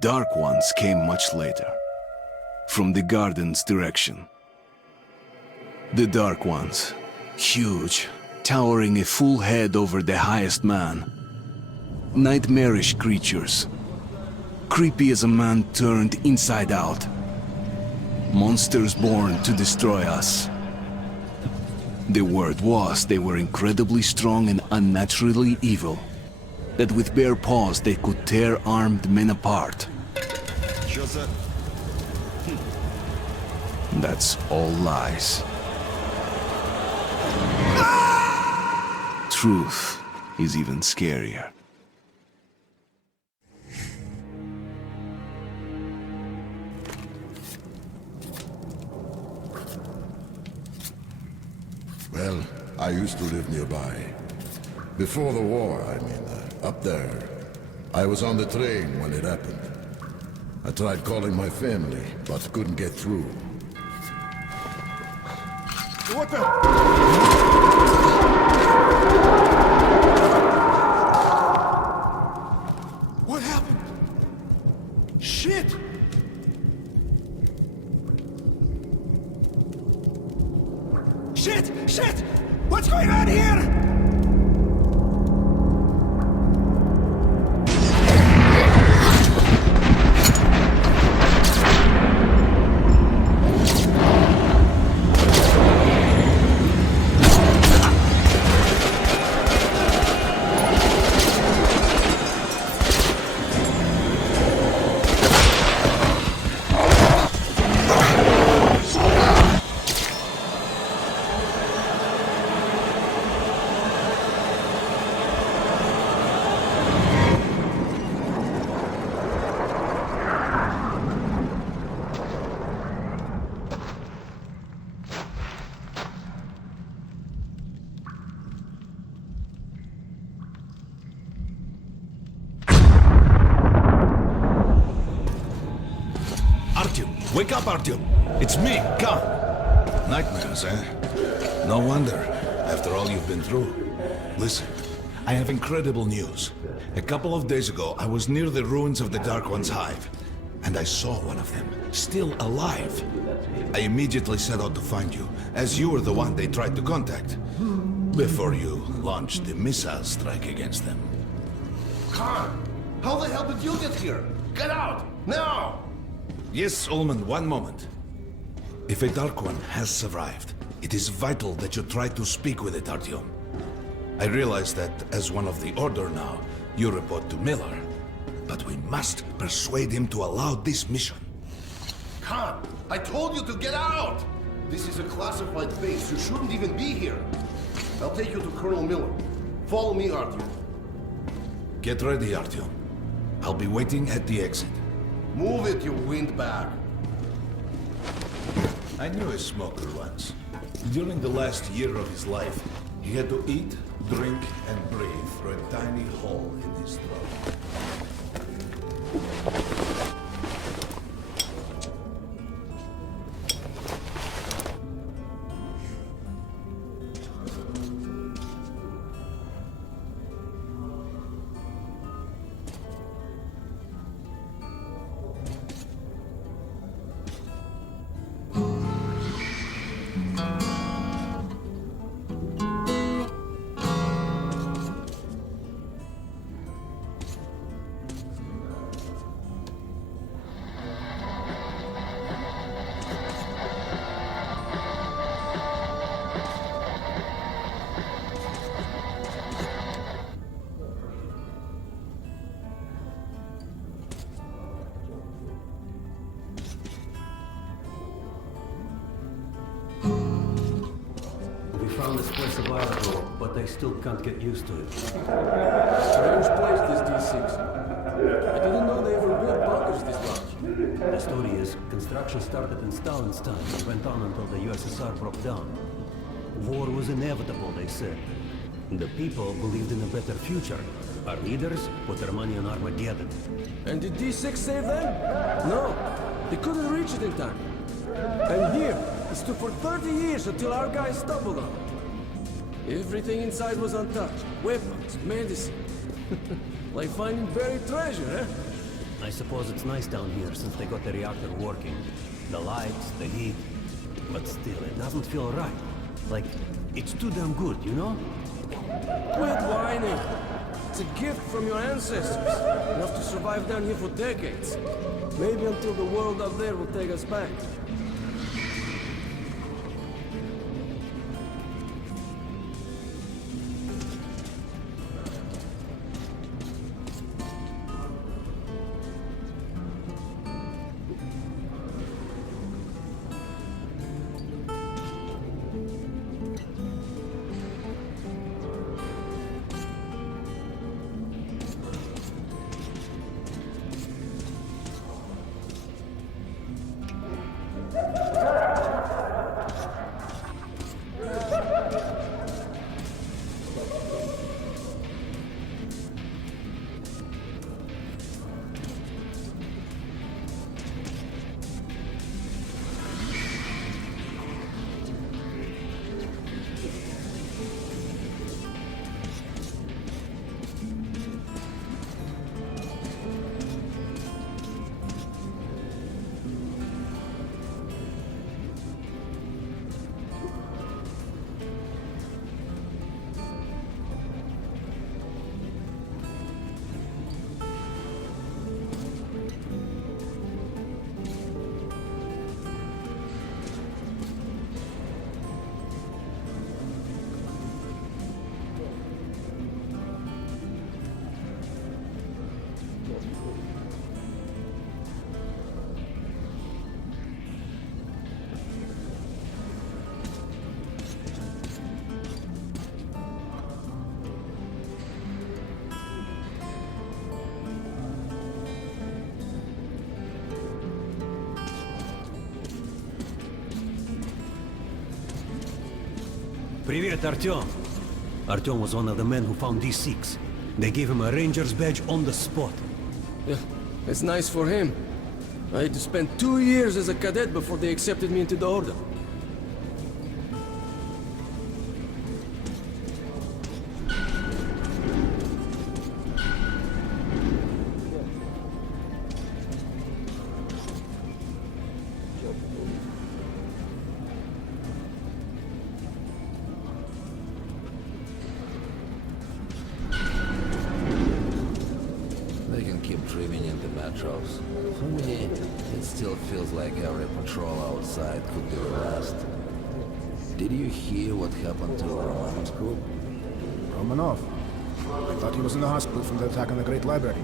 Dark ones came much later, from the garden's direction. The Dark Ones, huge, towering a full head over the highest man. Nightmarish creatures, creepy as a man turned inside out. Monsters born to destroy us. The word was they were incredibly strong and unnaturally evil, that with bare paws they could tear armed men apart. That's all lies. Truth is even scarier. Well, I used to live nearby. Before the war, up there. I was on the train when it happened. I tried calling my family, but couldn't get through. What the? What happened? Shit! Shit! Shit! What's going on here? Wake up, Artyom! It's me, Khan! Nightmares, eh? No wonder, after all you've been through. Listen, I have incredible news. A couple of days ago, I was near the ruins of the Dark One's hive, and I saw one of them, still alive. I immediately set out to find you, as you were the one they tried to contact, before you launched the missile strike against them. Khan! How the hell did you get here? Get out! Now! Yes, Ullman, one moment. If a Dark One has survived, it is vital that you try to speak with it, Artyom. I realize that, as one of the Order now, you report to Miller. But we must persuade him to allow this mission. Khan! I told you to get out! This is a classified base. You shouldn't even be here. I'll take you to Colonel Miller. Follow me, Artyom. Get ready, Artyom. I'll be waiting at the exit. Move it, you windbag. I knew a smoker once. During the last year of his life, he had to eat, drink, and breathe through a tiny hole in his throat. Found this place a while ago, but I still can't get used to it. Strange place, this D6. I didn't know they ever built bunkers this large. The story is, construction started in Stalin's time and went on until the USSR broke down. War was inevitable, they said. The people believed in a better future. Our leaders put their money on Armageddon. And did D6 save them? No, they couldn't reach it in time. And here, It took for 30 years until our guys stumbled on it. Everything inside was untouched. Weapons, medicine. Like finding buried treasure, eh? I suppose it's nice down here since they got the reactor working. The lights, the heat. But still, it doesn't feel right. Like, it's too damn good, you know? Quit whining. It's a gift from your ancestors. Enough to survive down here for decades. Maybe until the world up there will take us back. Привет, Artyom. Artyom was one of the men who found D6. They gave him a ranger's badge on the spot. Yeah, it's nice for him. I had to spend 2 years as a cadet before they accepted me into the order. Dreaming in the metros. For me, it still feels like every patrol outside could be the last. Did you hear what happened to Romanov's group? Romanov? I thought he was in the hospital from the attack on the Great Library.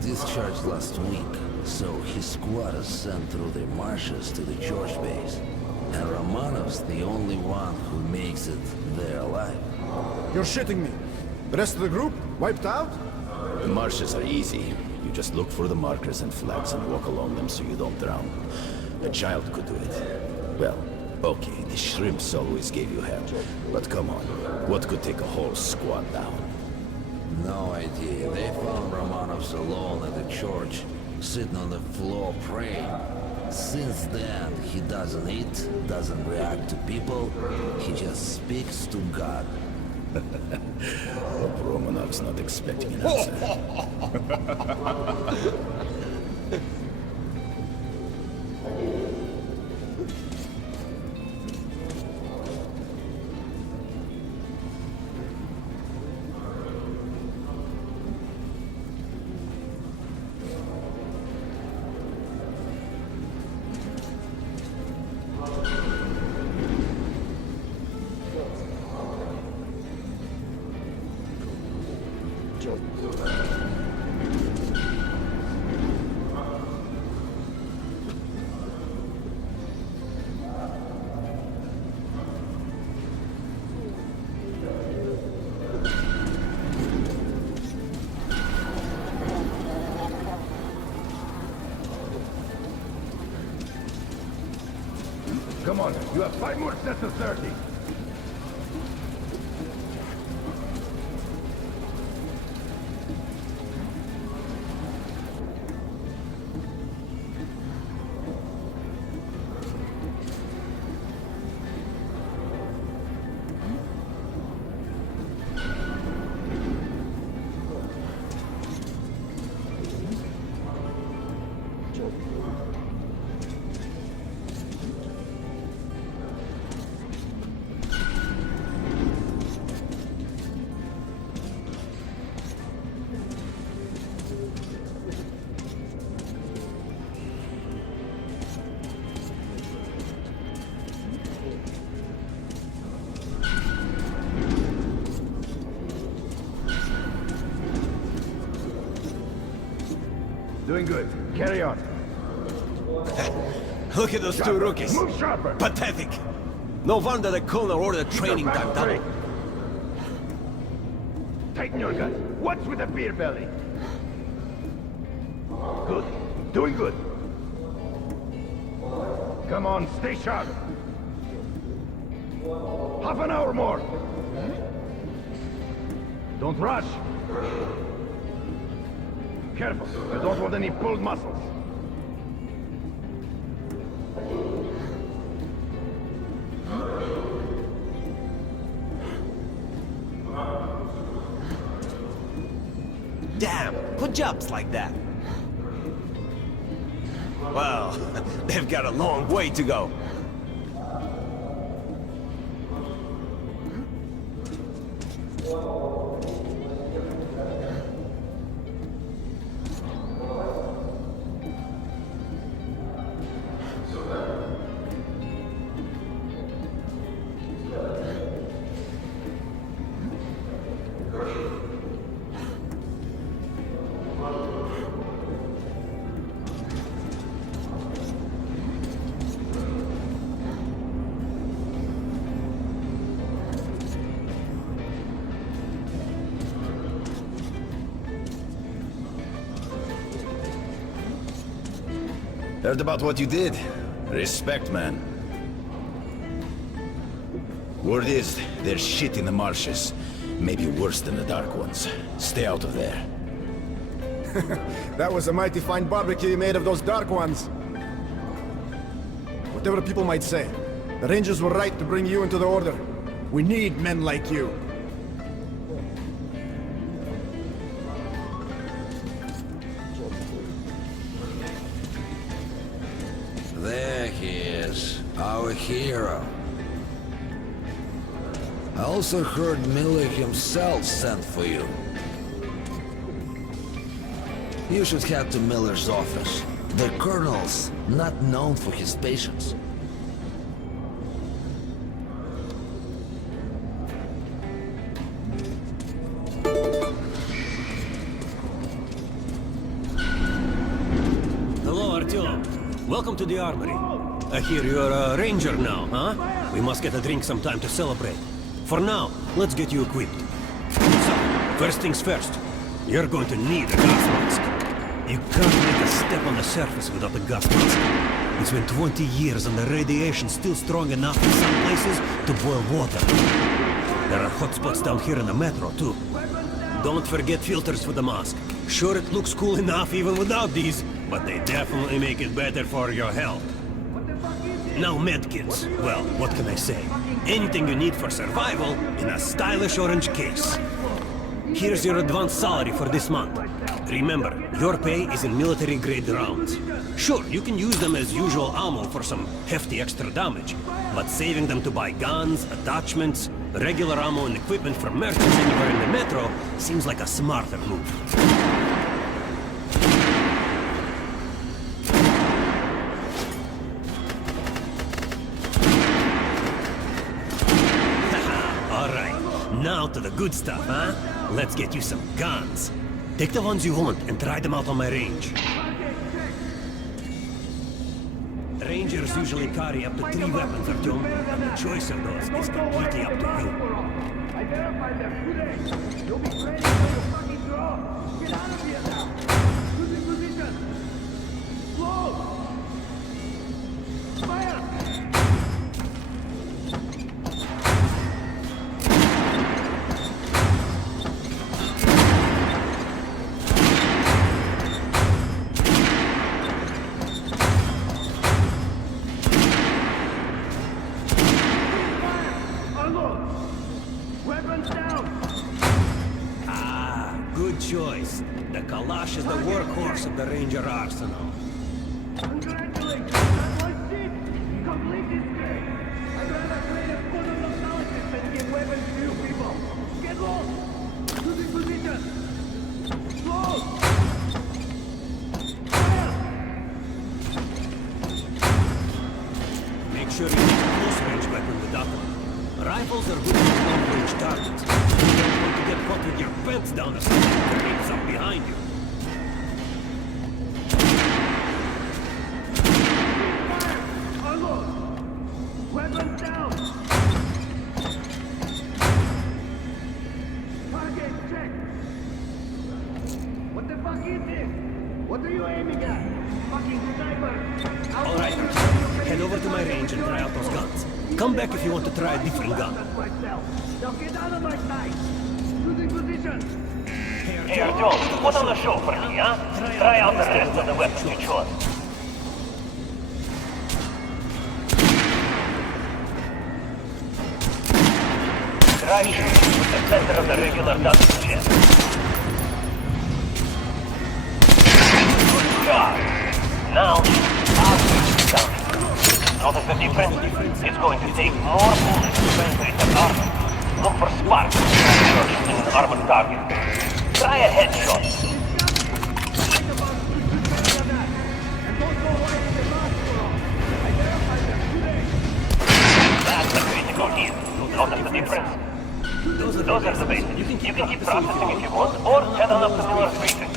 Discharged last week, so his squad is sent through the marshes to the George base. And Romanov's the only one who makes it there alive. You're shitting me. The rest of the group? Wiped out? The marshes are easy. You just look for the markers and flags and walk along them so you don't drown. A child could do it. Well, okay, the shrimps always gave you hell. But come on, what could take a whole squad down? No idea. They found Romanov's alone at the church, sitting on the floor praying. Since then, he doesn't eat, doesn't react to people. He just speaks to God. Hope Romanov's not expecting an answer. Come on, you have 5 more sets of 30. Doing good. Carry on. Look at those two rookies. Move sharper. Pathetic. No wonder the colonel ordered training time double. Tighten your gun. What's with the beer belly? Good. Doing good. Come on, stay sharp. Half an hour more. Don't rush. Careful. You don't want any pulled muscles. Damn, who jumps like that? Well, they've got a long way to go. Heard about what you did. Respect, man. Word is, there's shit in the marshes. Maybe worse than the Dark Ones. Stay out of there. That was a mighty fine barbecue you made of those Dark Ones. Whatever people might say, the Rangers were right to bring you into the Order. We need men like you. There he is, our hero. I also heard Miller himself sent for you. You should head to Miller's office. The Colonel's not known for his patience. Hello, Artyom. Welcome to the armory. I hear you're a ranger now, huh? We must get a drink sometime to celebrate. For now, let's get you equipped. So, first things first. You're going to need a gas mask. You can't make a step on the surface without a gas mask. It's been 20 years and the radiation's still strong enough in some places to boil water. There are hotspots down here in the metro, too. Don't forget filters for the mask. Sure, it looks cool enough even without these, but they definitely make it better for your health. Now medkits. Well, what can I say? Anything you need for survival in a stylish orange case. Here's your advance salary for this month. Remember, your pay is in military-grade rounds. Sure, you can use them as usual ammo for some hefty extra damage, but saving them to buy guns, attachments, regular ammo and equipment from merchants anywhere in the metro seems like a smarter move. Now to the good stuff, huh? Let's get you some guns. Take the ones you want and try them out on my range. Rangers usually carry up to 3 weapons, Artyom, and the choice of those is completely up to you. I verified them today. You'll be ready for your fucking draw. Get out of here now. Losing position. Slow. Fire. Choice. The Kalash is the workhorse of the Ranger arsenal. Congratulations! That was it! Complete this game! I'd rather play a full of analysis than give weapons to you people! Get lost! Losing position! Slow! Fire! Make sure you take a close-range weapon with that one. Rifles are good for long-range targets. You don't want to get caught with your pants down or something that creeps up behind you. are you aiming at? Fucking sniper! Alright, head over to my range and try out those guns. Come back if you want to try a different gun. Now get out of my sight! Choosing position! Hey Artyom, put on the show for me, huh? Try out the rest of the weapons you chose. Try shooting with the center of the regular dust chest. Good job! Now, I'll switch it down. Notice the difference? It's going to take more bullets to penetrate the armor. Look for sparks in an armored target. Try a headshot. That's a critical hit. Notice the difference? Those are the basics. You can keep processing if you want, or head on up to Miller's region.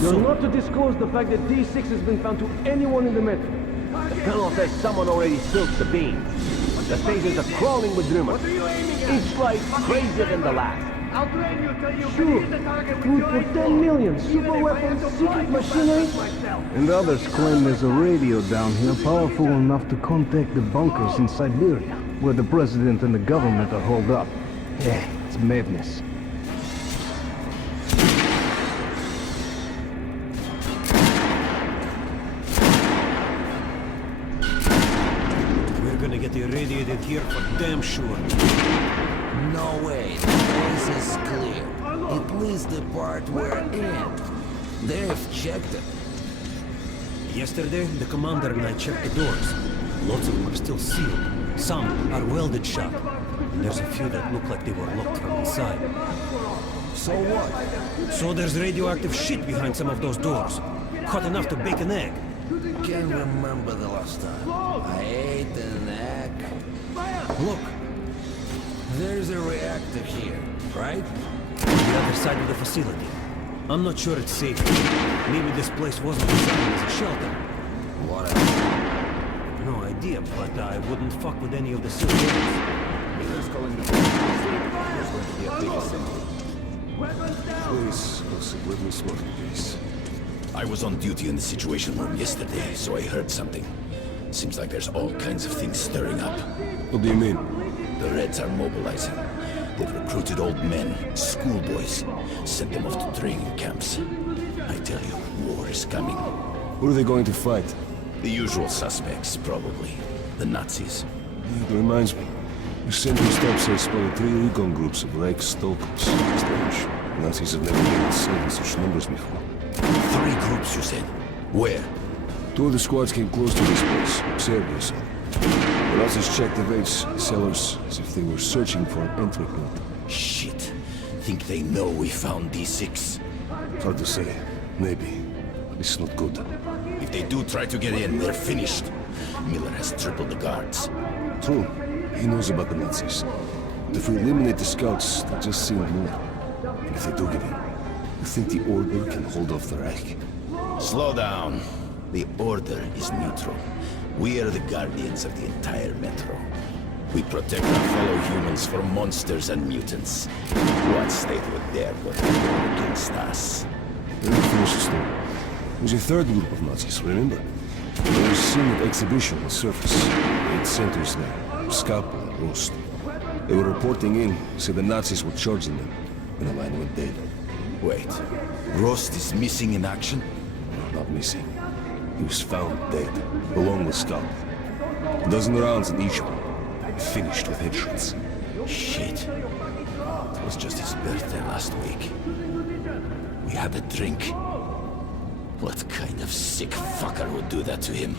You're not to disclose the fact that D6 has been found to anyone in the metro. The colonel says someone already spilled the beans. The stations are crawling with rumors. Each like crazier than the last. I'll train you till you Sure, can hit the target with food your for eyes 10 million, closed. super Even if I weapons, have to secret blind machinery. myself. And others claim there's a radio down here powerful enough to contact the bunkers in Siberia, where the president and the government are holed up. Yeah, it's madness. We're gonna get irradiated here for damn sure. No way, the place is clear. At least the part we're in. They've checked it. Yesterday, the commander and I checked the doors. Lots of them are still sealed. Some are welded shut. And there's a few that look like they were locked from inside. So what? So there's radioactive shit behind some of those doors. Hot enough to bake an egg. Can't remember the last time. I ate an egg. Look, there's a reactor here, right? On the other side of the facility. I'm not sure it's safe. Maybe this place wasn't designed as a shelter. What else? No idea, but I wouldn't fuck with any of the civilians. Miller's calling the police. There's going to be a big assembly. Please, let me smoke, please. I was on duty in the Situation Room yesterday, so I heard something. Seems like there's all kinds of things stirring up. What do you mean? The Reds are mobilizing. They've recruited old men, schoolboys, sent them off to training camps. I tell you, war is coming. Who are they going to fight? The usual suspects, probably. The Nazis. It reminds me. The Central Staff says spotted 3 recon groups of Reich stalkers. Strange. Nazis have never been inside in such numbers before. 3 groups, you said? Where? 2 of the squads came close to this place, observed us. The Nazis checked the vents, cellars, as if they were searching for an entry point. Shit. Think they know we found D6? Hard to say. Maybe. It's not good. If they do try to get in, they're finished. Miller has tripled the guards. True. He knows about the Nazis. But if we eliminate the scouts, they'll just send more. And if they do get in, you think the Order can hold off the Reich? Slow down. The Order is neutral. We are the guardians of the entire metro. We protect our fellow humans from monsters and mutants. What state would dare go to war against us? Let me finish the story. There's a 3rd group of Nazis, remember? They were seen at exhibition on the surface. 8 centers there. Scalpel and roast. They were reporting in, said the Nazis were charging them, and the line went dead. Wait, Rost is missing in action? Not missing. He was found dead, along with Skull. A dozen rounds in each one. Finished with headshots. Shit. It was just his birthday last week. We had a drink. What kind of sick fucker would do that to him?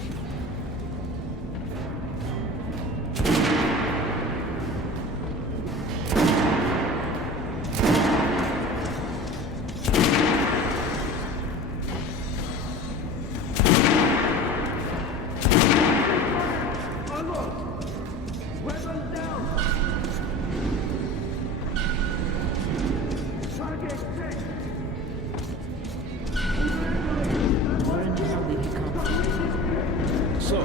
So,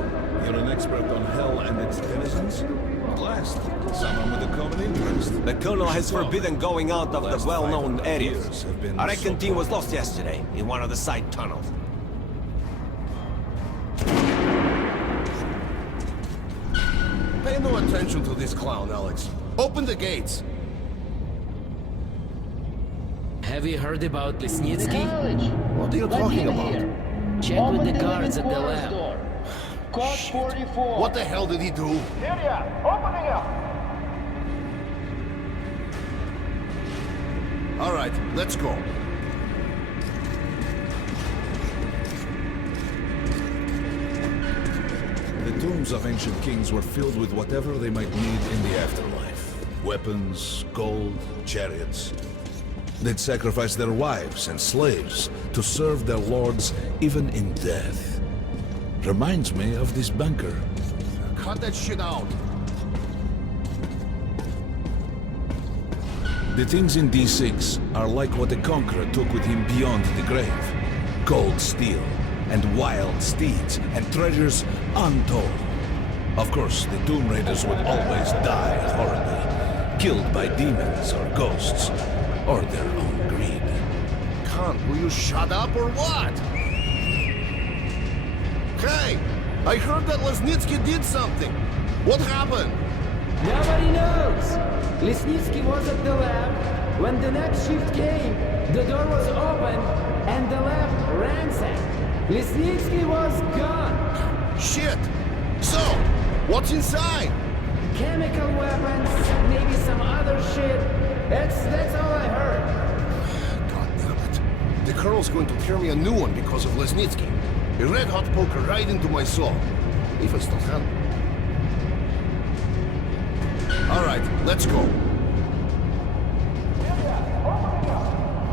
you're an expert on hell and its denizens? At last, someone with a common interest. The colonel has forbidden going out of the well-known areas. years have been I reckon so T was lost yesterday in one of the side tunnels. Pay no attention to this clown, Alex. Open the gates. Have you heard about Lesnitsky? What are you talking about? Check with the guards at the lab. Code 44. What the hell did he do? Area, opening up. All right, let's go. The tombs of ancient kings were filled with whatever they might need in the afterlife. Weapons, gold, chariots. They'd sacrifice their wives and slaves to serve their lords even in death. Reminds me of this bunker. Cut that shit out. The things in D6 are like what the Conqueror took with him beyond the grave. Gold steel, and wild steeds, and treasures untold. Of course, the Tomb Raiders would always die horribly, killed by demons or ghosts, or their own greed. Khan, will you shut up or what? Hey, I heard that Lesnitsky did something. What happened? Nobody knows! Lesnitsky was at the lab. When the next shift came, the door was open and the lab ransacked. Lesnitsky was gone. Shit! So, what's inside? Chemical weapons, maybe some other shit. That's all I heard. God damn it. The Colonel's going to tear me a new one because of Lesnitsky. A red-hot poker right into my soul. If I still have it. All right, let's go.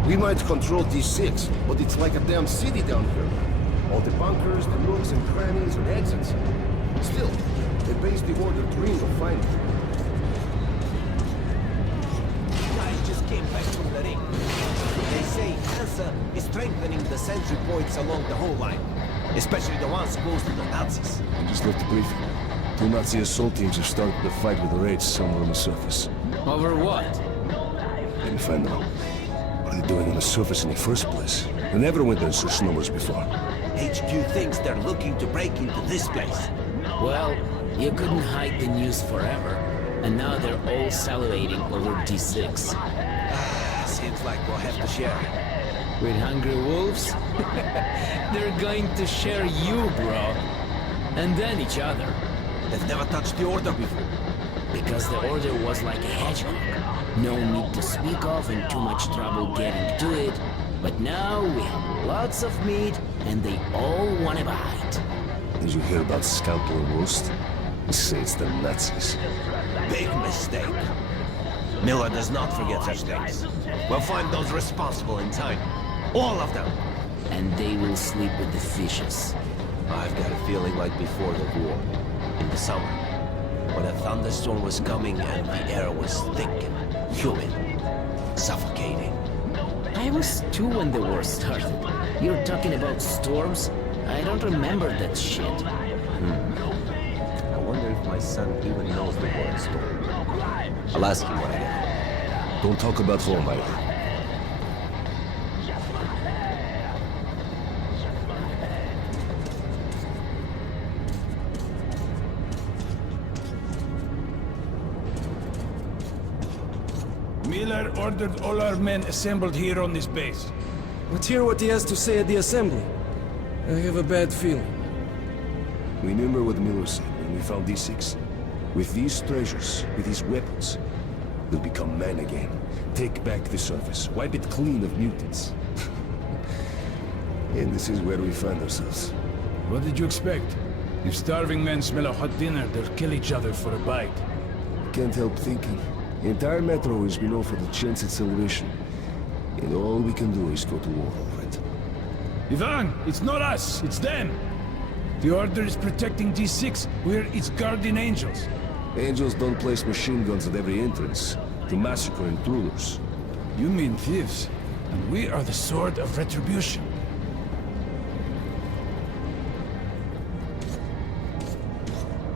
We might control D6, but it's like a damn city down here. All the bunkers, the nooks and crannies and exits. Still, the base the order dreamed of finding. I just came back from the ring. They say Hansa is strengthening the sentry points along the whole line, especially the ones close to the Nazis. I just left the briefing. 2 Nazi assault teams have started the fight with the raids somewhere on the surface. Over what? Didn't find out. What are they doing on the surface in the first place? They never went there in such numbers before. HQ thinks they're looking to break into this place. Well, you couldn't hide the news forever, and now they're all salivating over D6. Seems like we'll have to share. With hungry wolves? They're going to share you, bro. And then each other. They've never touched the order before. Because the order was like a hedgehog. No need to speak of and too much trouble getting to it. But now we have lots of meat and they all want a bite. Did you hear about Scalpel and Roast? They say it's the Nazis. Big mistake. Miller does not forget such things. We'll find those responsible in time. All of them. And they will sleep with the fishes. I've got a feeling like before the war. In the summer, when a thunderstorm was coming and the air was thick and humid, suffocating. I was 2 when the war started. You're talking about storms? I don't remember that shit. I wonder if my son even knows the word storm. I'll ask him when I get home. Don't talk about home, either. Miller ordered all our men assembled here on this base. Let's hear what he has to say at the assembly. I have a bad feeling. Remember what Miller said when we found D6? With these treasures, with these weapons, we'll become men again. Take back the surface, wipe it clean of mutants. And this is where we find ourselves. What did you expect? If starving men smell a hot dinner, they'll kill each other for a bite. Can't help thinking. The entire metro has been offered a chance at salvation. And all we can do is go to war over it. Ivan, it's not us, it's them. The Order is protecting D6. We're its guardian angels. Angels don't place machine guns at every entrance to massacre intruders. You mean thieves, and we are the sword of retribution.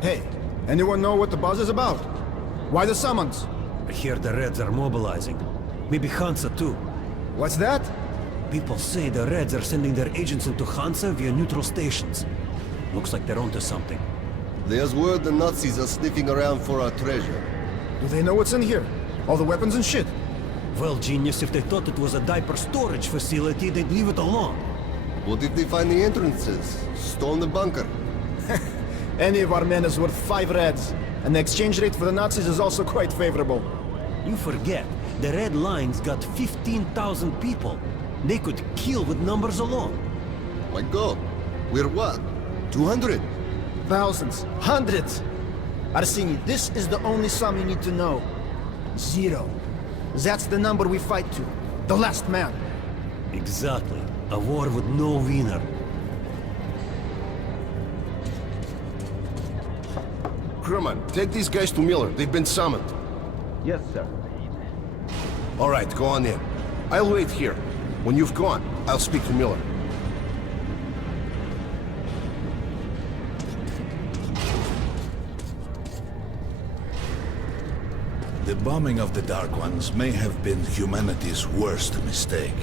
Hey, anyone know what the buzz is about? Why the summons? I hear the Reds are mobilizing. Maybe Hansa too. What's that? People say the Reds are sending their agents into Hansa via neutral stations. Looks like they're onto something. There's word the Nazis are sniffing around for our treasure. Do they know what's in here? All the weapons and shit? Well, genius, if they thought it was a diaper storage facility, they'd leave it alone. What if they find the entrances? Storm the bunker? Any of our men is worth 5 Reds, and the exchange rate for the Nazis is also quite favorable. You forget, the Red Line's got 15,000 people. They could kill with numbers alone. My god, we're what? 200? Thousands. Hundreds! Arseny, this is the only sum you need to know. 0. That's the number we fight to. The last man. Exactly. A war with no winner. Crewman, take these guys to Miller. They've been summoned. Yes, sir. All right, go on in. I'll wait here. When you've gone, I'll speak to Miller. The bombing of the Dark Ones may have been humanity's worst mistake.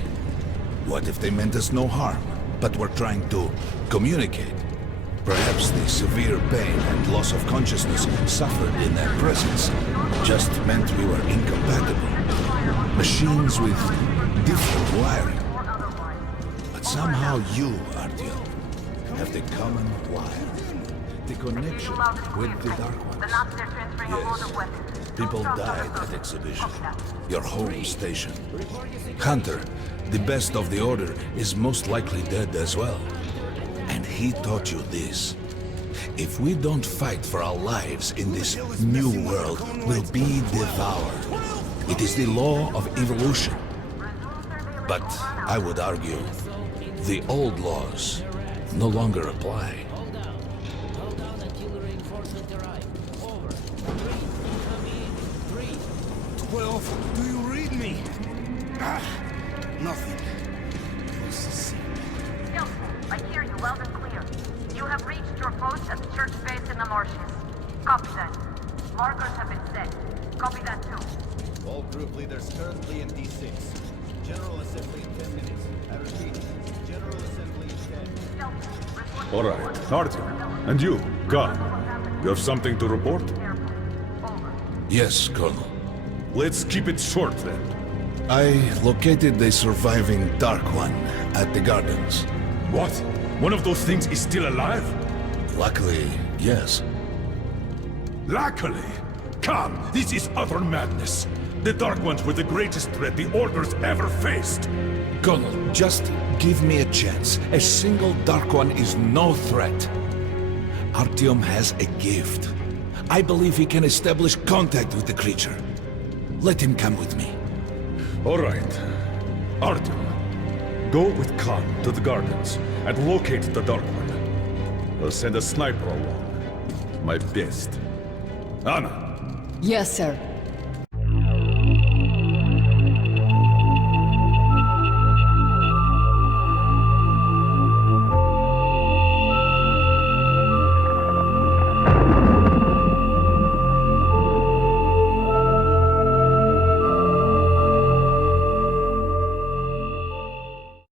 What if they meant us no harm, but were trying to communicate? Perhaps the severe pain and loss of consciousness suffered in their presence just meant we were incompatible. Machines with different wiring. But somehow you, Artyom, have the common wire. The connection with the Dark Ones. Yes. People died at Exhibition, your home station. Hunter, the best of the Order, is most likely dead as well. And he taught you this. If we don't fight for our lives in this new world, we'll be devoured. It is the law of evolution. But I would argue, the old laws no longer apply. 12, do you read me? Nothing. I hear you loud and clear. You have reached your post at the church base in the marshes. Copy that. Markers have been set. Copy that too. All group leaders currently in D6. General assembly in 10 minutes. I repeat, general assembly in 10. All right, Artyom. And you, Khan. You have something to report? Yes, Colonel. Let's keep it short then. I located the surviving Dark One at the Gardens. What? One of those things is still alive? Luckily, yes. Luckily? Come, this is utter madness. The Dark Ones were the greatest threat the Order's ever faced. Colonel, just give me a chance. A single Dark One is no threat. Artyom has a gift. I believe he can establish contact with the creature. Let him come with me. All right. Artyom, go with Khan to the Gardens and locate the Dark One. I'll send a sniper along. My best. Anna. Yes, sir.